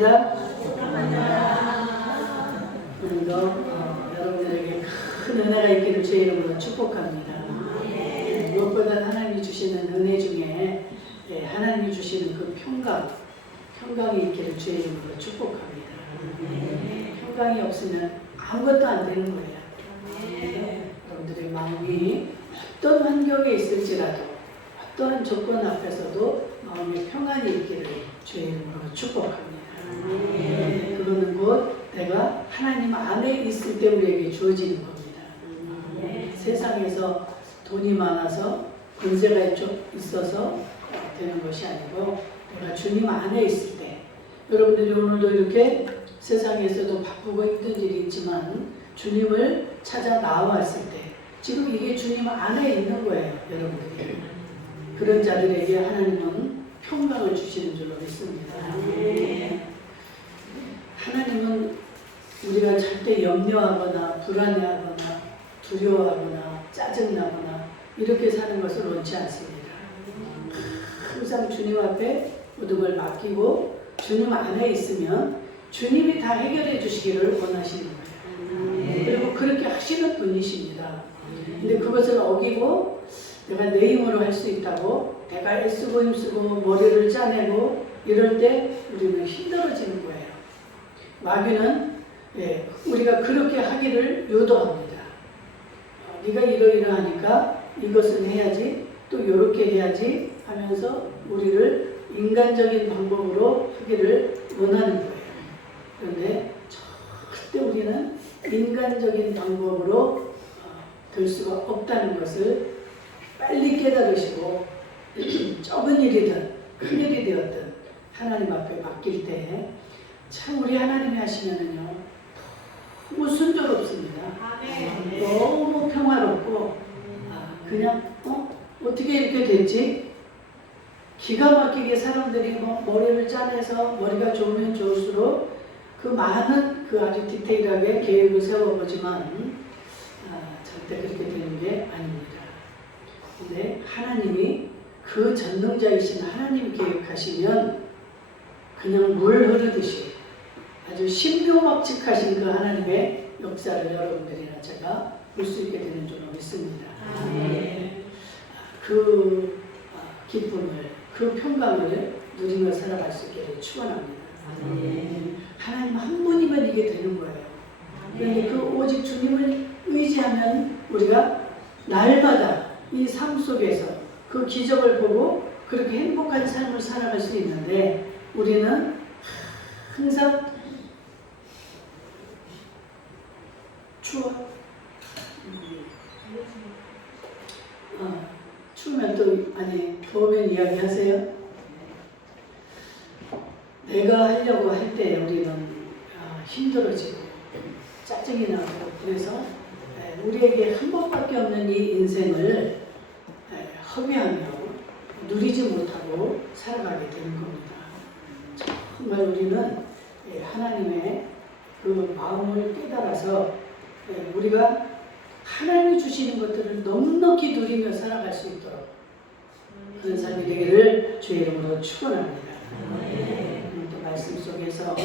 축복합니다. 오늘도 여러분들에게 큰 은혜가 있기를 주의 이름으로 축복합니다. 무엇보다 하나님이 주시는 은혜 중에 하나님이 주시는 그 평강이 있기를 주의 이름으로 축복합니다. 평강이 없으면 아무것도 안 되는 거예요. 여러분들의 마음이 어떤 환경에 있을지라도 어떠한 조건 앞에서도 마음의 평안이 있기를 주의 이름으로 축복합니다. 그거는 곧 내가 하나님 안에 있을 때 우리에게 주어지는 겁니다. 세상에서 돈이 많아서 권세가 있어서 되는 것이 아니고 내가 주님 안에 있을 때, 여러분들이 오늘도 이렇게 세상에서도 바쁘고 힘든 일이 있지만 주님을 찾아 나왔을 때 지금 이게 주님 안에 있는 거예요. 여러분들이 그런 자들에게 하나님은 평강을 주시는 줄로 믿습니다. 하나님은 우리가 절대 염려하거나 불안해하거나 두려워하거나 짜증나거나 이렇게 사는 것을 원치 않습니다. 항상 주님 앞에 모든 걸 맡기고 주님 안에 있으면 주님이 다 해결해 주시기를 원하시는 거예요. 그리고 그렇게 하시는 분이십니다. 근데 그것을 어기고 내가 내 힘으로 할 수 있다고 내가 애쓰고 힘쓰고 머리를 짜내고 이럴 때 우리는 힘들어지는 거예요. 마귀는 우리가 그렇게 하기를 유도합니다. 네가 이러이러하니까 이것은 해야지 또 이렇게 해야지 하면서 우리를 인간적인 방법으로 하기를 원하는 거예요. 그런데 절대 우리는 인간적인 방법으로 될 수가 없다는 것을 빨리 깨달으시고 적은 일이든 큰 일이 되었든 하나님 앞에 맡길 때 참 우리 하나님이 하시면은요 너무 순조롭습니다. 너무 평화롭고 그냥 어떻게 이렇게 됐지? 기가 막히게 사람들이 머리를 짜내서 머리가 좋으면 좋을수록 그 많은 그 아주 디테일하게 계획을 세워보지만 절대 그렇게 되는 게 아닙니다. 근데 하나님이 그 전능자이신 하나님이 계획하시면 그냥 물 흐르듯이 아주 신묘막측하신 그 하나님의 역사를 여러분들이나 제가 볼 수 있게 되는 줄로 믿습니다. 그 기쁨을, 그 평강을 누리며 살아갈 수 있기를 축원합니다. 하나님 한 분이면 이게 되는 거예요. 그런데 그 오직 주님을 의지하면 우리가 날마다 이 삶 속에서 그 기적을 보고 그렇게 행복한 삶을 살아갈 수 있는데 우리는 항상 추우면 또 더우면 이야기하세요. 내가 하려고 할 때 우리는 힘들어지고 짜증이 나고 그래서 우리에게 한 번밖에 없는 이 인생을 허비하며 누리지 못하고 살아가게 되는 겁니다. 정말 우리는 하나님의 그 마음을 깨달아서 우리가 하나님이 주시는 것들을 넉넉히 누리며 살아갈 수 있도록 그런 삶이 되기를 주의 이름으로 축원합니다. 또 말씀 속에서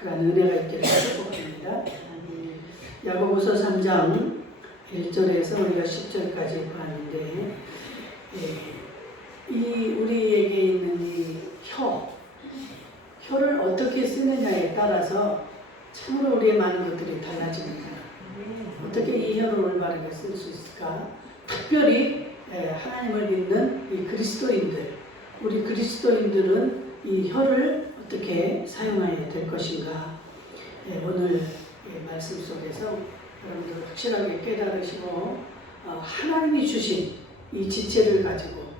그런 은혜가 있기를 축복합니다. 야고보서 3장 1절에서 우리가 10절까지 봤는데 우리에게 있는 이 혀를 어떻게 쓰느냐에 따라서 참으로 우리의 많은 것들이 달라집니다. 어떻게 이 혀를 올바르게 쓸 수 있을까? 특별히 하나님을 믿는 이 그리스도인들, 우리 그리스도인들은 이 혀를 어떻게 사용해야 될 것인가? 오늘 말씀 속에서 여러분들 확실하게 깨달으시고 하나님이 주신 이 지체를 가지고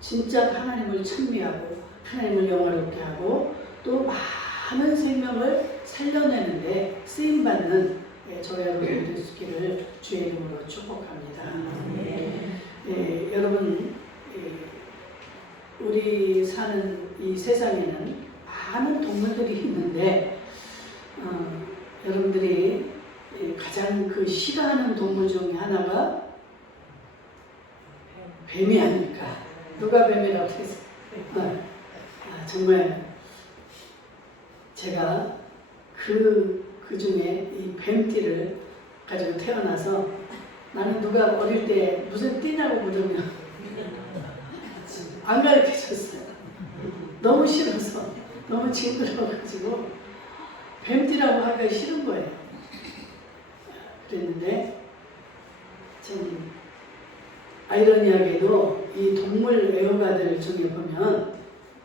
진짜 하나님을 찬미하고 하나님을 영화롭게 하고 또 많은 생명을 살려내는데 쓰임받는 저와 여러분이 될 수 있기를 주의 이름으로 축복합니다. 여러분 우리 사는 이 세상에는 많은 동물들이 있는데 여러분들이 가장 그 싫어하는 동물 중에 하나가 뱀이 아닐까? 누가 뱀이라고 했어요? 정말 제가 그 중에 이 뱀띠를 가지고 태어나서 나는 누가 어릴 때 무슨 띠냐고 물으면 안 가르쳐줬어요. 너무 싫어서, 너무 징그러워가지고 뱀띠라고 하기가 싫은 거예요. 그랬는데 참 아이러니하게도 이 동물 애호가들 중에 보면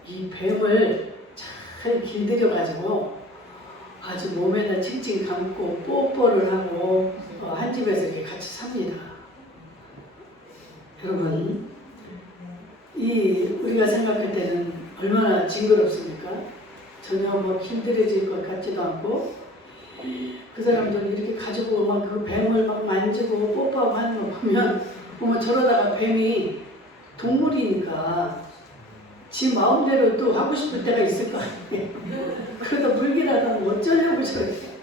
이 뱀을 잘 길들여가지고 아주 몸에다 칭칭 감고 뽀뽀를 하고 한 집에서 이렇게 같이 삽니다. 여러분, 우리가 생각할 때는 얼마나 징그럽습니까? 전혀 뭐 길들여질 것 같지도 않고 그 사람들은 이렇게 가지고 막 그 뱀을 막 만지고 뽀뽀하고 하는 거 보면 저러다가 뱀이 동물이니까 지 마음대로 또 하고 싶을 때가 있을 거 아니에요. 그러다 물기라도 하면 어쩌냐고 저렇게.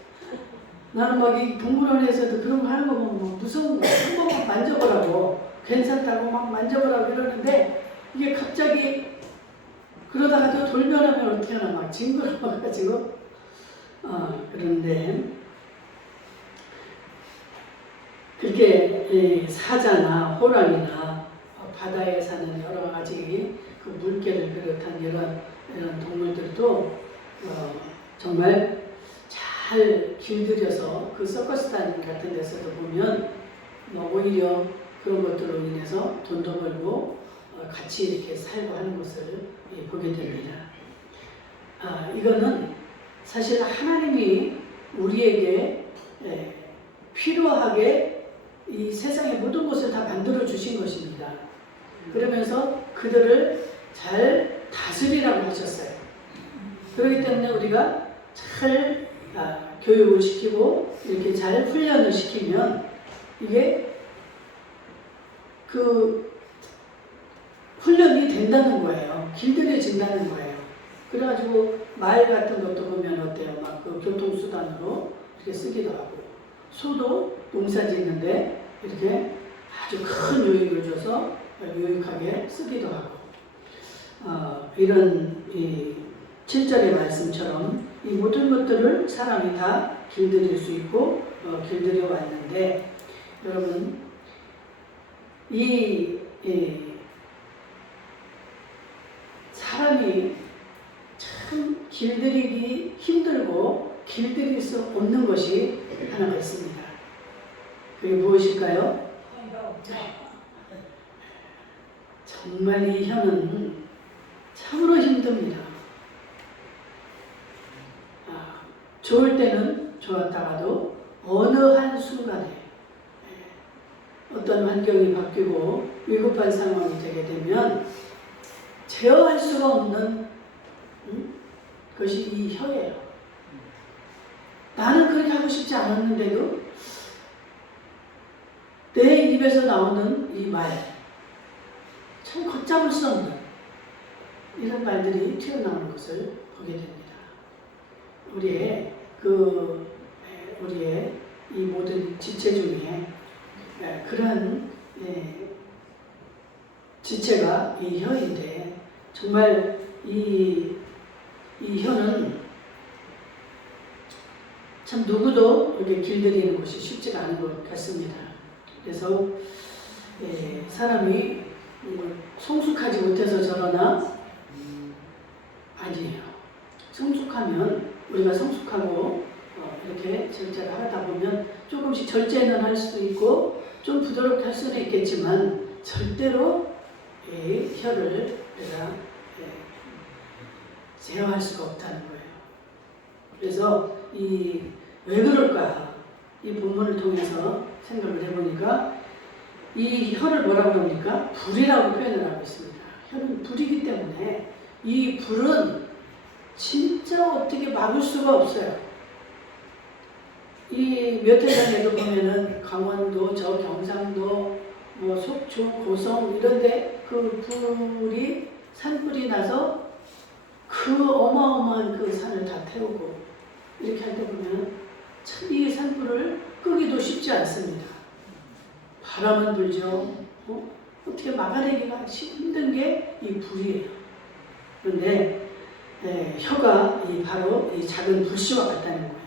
나는 막 이 동물원에서도 그런 거 하는 거 보면 막 무서운 거. 한 번만 만져보라고. 괜찮다고 막 만져보라고 이러는데 이게 갑자기 그러다가 또 돌변하면 어떻게 하나 막 징그러워가지고 그런데 그렇게 사자나 호랑이나 바다에 사는 여러 가지 그 물개를 비롯한 이런 동물들도 정말 잘 길들여서 그 서커스단 같은 데서도 보면 오히려 그런 것들로 인해서 돈도 벌고 같이 이렇게 살고 하는 것을 보게 됩니다. 이거는 사실 하나님이 우리에게 필요하게 이 세상의 모든 것을 다 만들어 주신 것입니다. 그러면서 그들을 잘 다스리라고 하셨어요. 그렇기 때문에 우리가 잘 교육을 시키고 이렇게 잘 훈련을 시키면 이게 그 훈련이 된다는 거예요. 길들여진다는 거예요. 그래가지고 말 같은 것도 보면 어때요? 막 그 교통수단으로 이렇게 쓰기도 하고 소도 농사 짓는데 이렇게 아주 큰 유익을 줘서 유익하게 쓰기도 하고 이런 이 7절의 말씀처럼 이 모든 것들을 사람이 다 길들일 수 있고 길들여 왔는데 여러분 이 사람이 참 길들이기 힘들고 길들일 수 없는 것이 하나가 있습니다. 그게 무엇일까요? 정말 이 혀는 참으로 힘듭니다. 좋을 때는 좋았다가도 어느 한순간에 어떤 환경이 바뀌고 위급한 상황이 되게 되면 제어할 수가 없는 것이 이 혀예요. 나는 그렇게 하고 싶지 않았는데도 내 입에서 나오는 이 말, 참 걷잡을 수 없는 이런 말들이 튀어나오는 것을 보게 됩니다. 우리의 이 모든 지체 중에 그런 지체가 이 혀인데 정말 이 혀는 참 누구도 이렇게 길들이는 것이 쉽지가 않은 것 같습니다. 그래서 사람이 성숙하지 못해서 저러나 아니에요. 성숙하면 우리가 성숙하고 이렇게 절제를 하다 보면 조금씩 절제는 할 수도 있고 좀 부드럽게 할 수는 있겠지만 절대로 혀를 내가 제어할 수가 없다는 거예요. 그래서 왜 그럴까? 이 본문을 통해서 생각을 해보니까 이 혀를 뭐라고 합니까? 불이라고 표현을 하고 있습니다. 혀는 불이기 때문에 이 불은 진짜 어떻게 막을 수가 없어요. 이 몇 해 전에도 보면은 강원도, 저 경상도, 속초, 고성 이런데 그 불이 산불이 나서 그 어마어마한 그 산을 다 태우고 이렇게 할 때 보면 참 이 산불을 끄기도 쉽지 않습니다. 바람은 불죠. 어떻게 막아내기가 힘든 게 이 불이에요. 그런데 혀가 바로 이 작은 불씨와 같다는 거예요.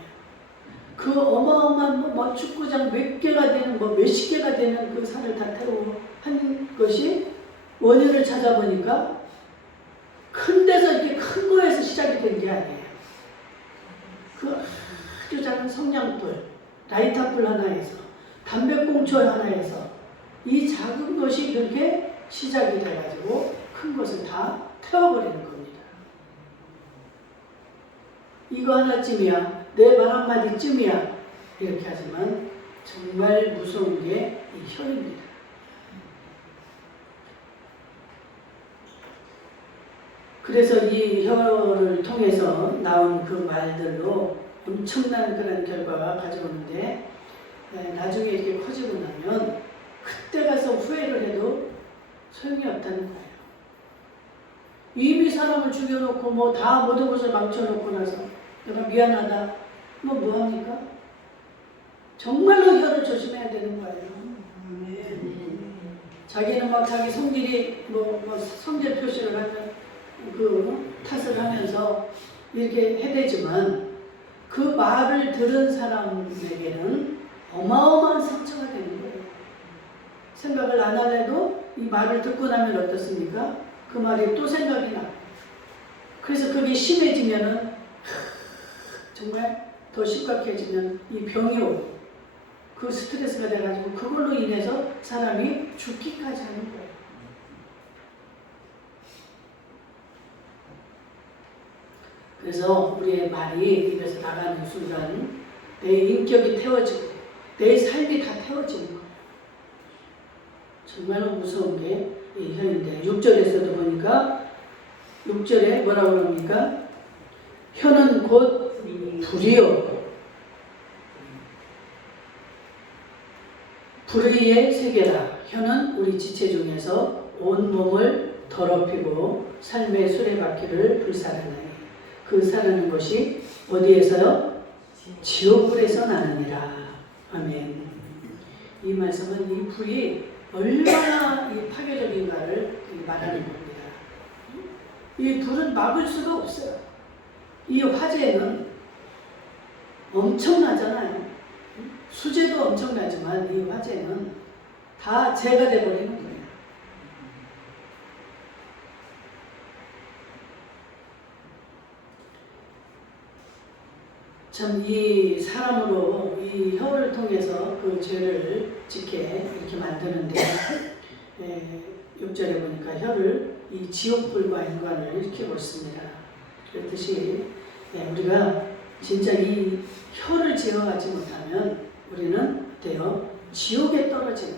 그 어마어마한 뭐 축구장 몇 개가 되는 뭐 몇십 개가 되는 그 산을 다 태우고 한 것이 원인을 찾아보니까 큰 데서 이렇게 큰 거에서 시작이 된 게 아니에요. 그 아주 작은 성냥불, 라이터불 하나에서, 담배꽁초 하나에서 이 작은 것이 그렇게 시작이 돼가지고 큰 것을 다 태워버리는 겁니다. 이거 하나쯤이야, 내 말 한마디쯤이야, 이렇게 하지만 정말 무서운 게 이 혀입니다. 그래서 이 혀를 통해서 나온 그 말들로 엄청난 그런 결과가 가져오는데 나중에 이렇게 커지고 나면 그때 가서 후회를 해도 소용이 없다는 거예요. 이미 사람을 죽여놓고 뭐 다 모든 것을 망쳐놓고 나서 내가 미안하다. 뭐합니까? 정말로 혀를 조심해야 되는 거예요. 자기는 막 자기 성질이 뭐 성질 표시를 하면 그 탓을 하면서 이렇게 해대지만 그 말을 들은 사람에게는 어마어마한 상처가 되는 거예요. 생각을 안 하래도 이 말을 듣고 나면 어떻습니까? 그 말이 또 생각이 나. 그래서 그게 심해지면은 정말 더 심각해지면 이 병이 오고 그 스트레스가 돼가지고 그걸로 인해서 사람이 죽기까지 하는 거예요. 그래서 우리의 말이 입에서 나가는 순간 내 인격이 태워지고 내 삶이 다 태워지는 거예요. 정말로 무서운 게 이 혀인데 6절에서도 보니까 6절에 뭐라고 그럽니까? 혀는 곧 불이요 불의의 세계라. 혀는 우리 지체 중에서 온 몸을 더럽히고 삶의 수레바퀴를 불사르나니 그 사르는 것이 어디에서요? 지옥불에서 나느니라. 아멘. 이 말씀은 이 불이 얼마나 이 파괴적인가를 말하는 겁니다. 이 불은 막을 수가 없어요. 이 화재는 엄청나잖아요. 수재도 엄청나지만 이 화재는 다 재가 돼버리는 거예요. 참 이 사람으로 이 혀를 통해서 그 죄를 짓게 이렇게 만드는데 6절에 보니까 혀를 이 지옥불과 인관을 일으키고 있습니다. 그렇듯이 우리가 진짜 이 혀를 제어하지 못하면 우리는 어때요? 지옥에 떨어지는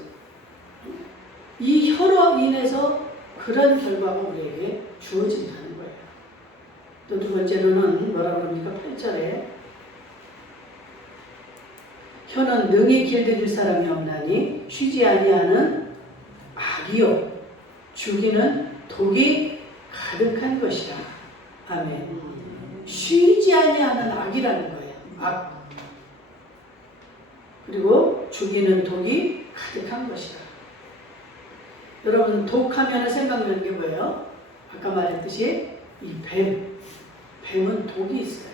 이 혀로 인해서 그런 결과가 우리에게 주어진다는 거예요. 또 두 번째로는 뭐라고 합니까? 8절에 혀는 능히 길들일 사람이 없나니 쉬지 아니하는 악이요 죽이는 독이 가득한 것이라. 아멘. 쉬지 아니하는 악이라는 거예요. 악. 그리고 죽이는 독이 가득한 것이라. 여러분 독하면 생각나는 게 뭐예요? 아까 말했듯이 이 뱀은 독이 있어요.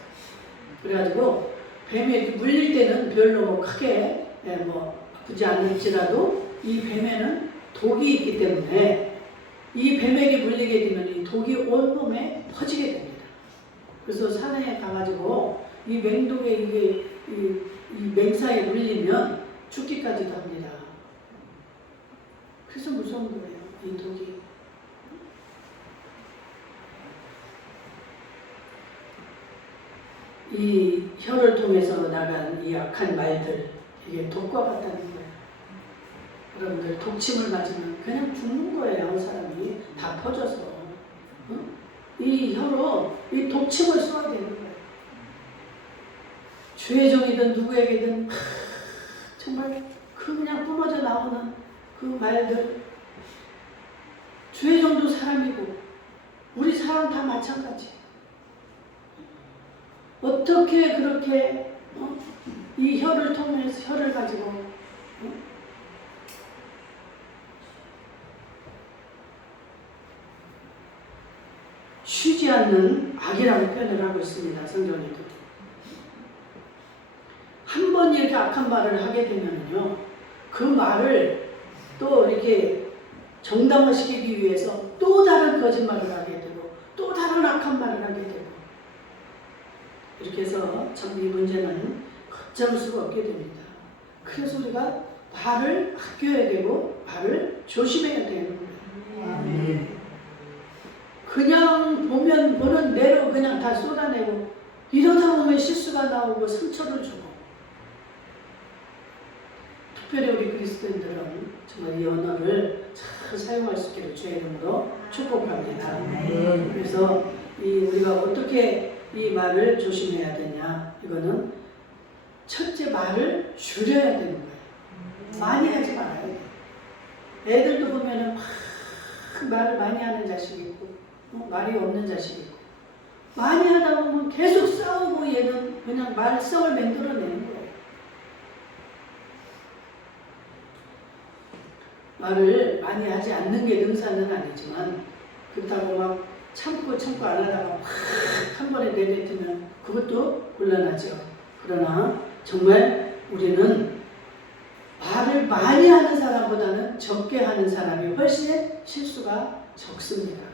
그래가지고 뱀에 이렇게 물릴 때는 별로 뭐 크게 뭐 아프지 않을지라도 이 뱀에는 독이 있기 때문에 이 뱀에게 물리게 되면 이 독이 온몸에 퍼지게 됩니다. 그래서 산에 가가지고 이 맹독에 이게 이 맹사에 물리면 죽기까지도 합니다. 그래서 무서운 거예요, 이 독이. 이 혀를 통해서 나간 이 악한 말들, 이게 독과 같다는 거예요. 여러분들 독침을 맞으면 그냥 죽는 거예요. 사람이 다 퍼져서. 이 혀로 이 독침을 쏘아야 되는 거예요. 주의 종이든 누구에게든 정말 그냥 뿜어져 나오는 그 말들. 주의 종도 사람이고 우리 사람 다 마찬가지. 어떻게 그렇게 이 혀를 통해서 혀를 가지고 쉬지 않는 악이라고 표현을 하고 있습니다. 성경에도. 한 번 이렇게 악한 말을 하게 되면요, 그 말을 또 이렇게 정당화시키기 위해서 또 다른 거짓말을 하게 되고 또 다른 악한 말을 하게 되고, 이렇게 해서 참 이 문제는 걷잡을 수가 없게 됩니다. 그래서 우리가 말을 아껴야 되고 말을 조심해야 되는 거예요. 그냥 보는 대로 그냥 다 쏟아내고 이러다 보면 실수가 나오고 상처를 주고, 특별히 우리 그리스도인들은 정말 이 언어를 잘 사용할 수 있기를 주의 이름으로 축복합니다. 그래서 우리가 어떻게 이 말을 조심해야 되냐, 이거는 첫째 말을 줄여야 되는 거예요. 많이 하지 말아야 돼요. 애들도 보면은 막 말을 많이 하는 자식이 있고 말이 없는 자식이 있고, 많이 하다 보면 계속 싸우고 얘는 그냥 말썽을 만들어내는 거예요. 말을 많이 하지 않는 게 능사는 아니지만, 그렇다고 막 참고 안 하다가 막 한 번에 내뱉으면 그것도 곤란하죠. 그러나 정말 우리는 말을 많이 하는 사람보다는 적게 하는 사람이 훨씬 실수가 적습니다.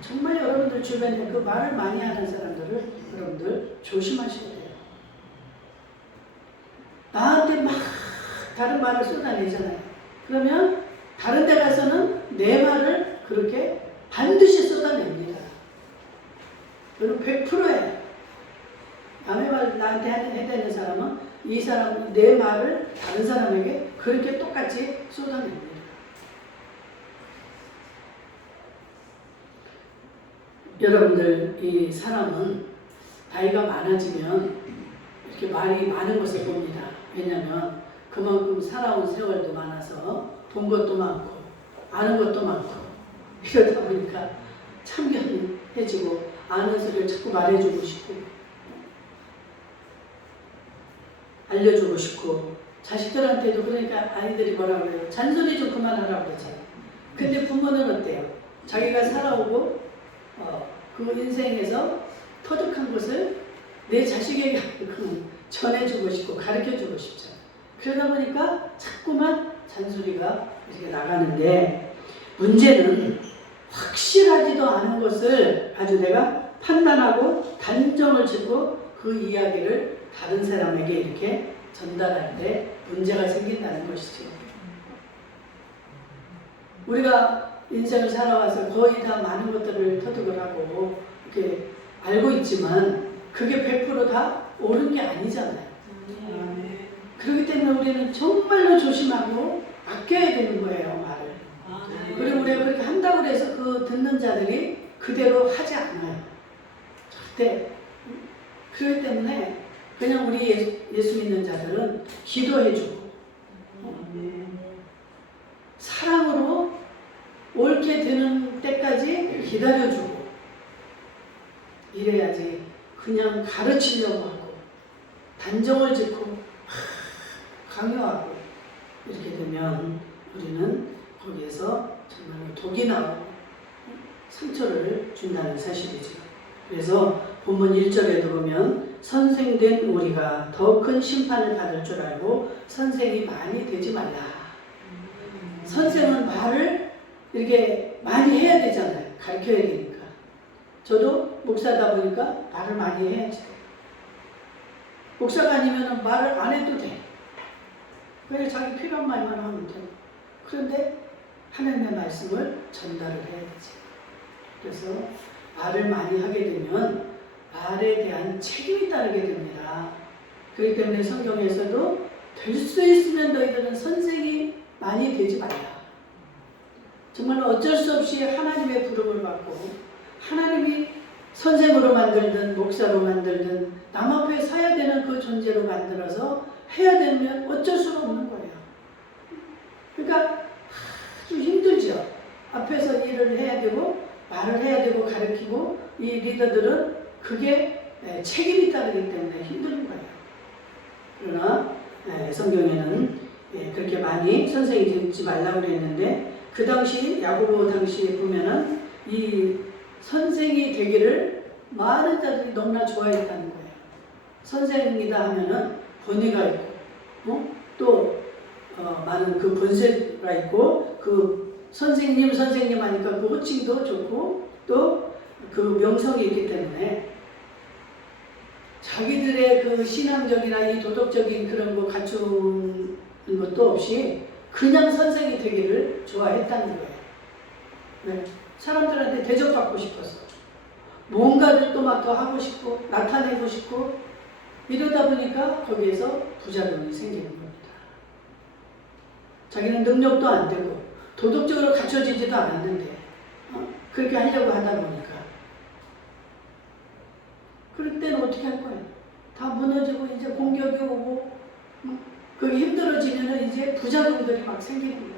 정말 여러분들 주변에 그 말을 많이 하는 사람들을 여러분들 조심하셔야 돼요. 나한테 막 다른 말을 쏟아내잖아요. 그러면 다른 데 가서는 내 말을 그렇게 반드시 쏟아냅니다. 여러분 100%예요. 남의 말 나한테 해대는 사람은 이 사람은 내 말을 다른 사람에게 그렇게 똑같이 쏟아냅니다. 여러분들, 이 사람은 나이가 많아지면 이렇게 말이 많은 것을 봅니다. 왜냐하면 그만큼 살아온 세월도 많아서 본 것도 많고 아는 것도 많고, 이러다 보니까 참견해지고 아는 소리를 자꾸 말해주고 싶고 알려주고 싶고, 자식들한테도, 그러니까 아이들이 뭐라 그래요? 잔소리 좀 그만하라고 그러잖아요. 근데 부모는 어때요? 자기가 살아오고 그 인생에서 터득한 것을 내 자식에게 전해주고 싶고 가르쳐주고 싶잖아요. 그러다 보니까 자꾸만 잔소리가 이렇게 나가는데, 문제는 확실하지도 않은 것을 아주 내가 판단하고 단정을 짓고 그 이야기를 다른 사람에게 이렇게 전달할 때 문제가 생긴다는 것이죠. 우리가 인생을 살아와서 거의 다 많은 것들을 터득을 하고 이렇게 알고 있지만 그게 100% 다 옳은 게 아니잖아요. 그렇기 때문에 우리는 정말로 조심하고 아껴야 되는 거예요, 말을. 그리고 우리가 그렇게 한다고 해서 그 듣는 자들이 그대로 하지 않아요. 절대. 그렇기 때문에 그냥 우리 예수 믿는 자들은 기도해주고 사랑으로 옳게 되는 때까지 기다려주고 이래야지, 그냥 가르치려고 하고 단정을 짓고 강요하고 이렇게 되면 우리는 거기에서 정말 독이 나오고 상처를 준다는 사실이죠. 그래서 본문 1절에도 보면 선생된 우리가 더 큰 심판을 받을 줄 알고 선생이 많이 되지 말라. 선생은 말을 이렇게 많이 해야 되잖아요. 가르쳐야 되니까. 저도 목사다 보니까 말을 많이 해야죠. 목사가 아니면 말을 안 해도 돼. 그냥 자기 필요한 말만 하면 돼. 그런데 하나님의 말씀을 전달을 해야 되지. 그래서 말을 많이 하게 되면 말에 대한 책임이 따르게 됩니다. 그렇기 때문에 성경에서도 될 수 있으면 너희들은 선생이 많이 되지 말라. 정말 어쩔 수 없이 하나님의 부름을 받고 하나님이 선생으로 만들든 목사로 만들든 남 앞에 서야 되는 그 존재로 만들어서 해야 되면 어쩔 수가 없는 거예요. 그러니까 아주 힘들죠. 앞에서 일을 해야 되고 말을 해야 되고 가르치고, 이 리더들은 그게 책임이 따르기 때문에 힘든 거예요. 그러나 성경에는 그렇게 많이 선생이 되지 말라고 그랬는데, 그 당시 야고보 당시에 보면은 이 선생이 되기를 많은 자들이 너무나 좋아했다는 거예요. 선생이다 하면은 권위가 있고, 또 많은 그 권세가 있고, 그 선생님 하니까 그 호칭도 좋고, 또 그 명성이 있기 때문에 자기들의 그 신앙적이나 이 도덕적인 그런 거 갖추는 것도 없이 그냥 선생이 되기를 좋아했다는 거예요. 네. 사람들한테 대접받고 싶어서 뭔가를 또 막 더 하고 싶고 나타내고 싶고 이러다 보니까 거기에서 부작용이 생기는 겁니다. 자기는 능력도 안 되고 도덕적으로 갖춰지지도 않았는데 그렇게 하려고 하다 보니까 그럴 때는 어떻게 할 거예요? 다 무너지고 이제 공격이 오고 그게 힘들어지면은 이제 부작용들이 막 생기는 거예요.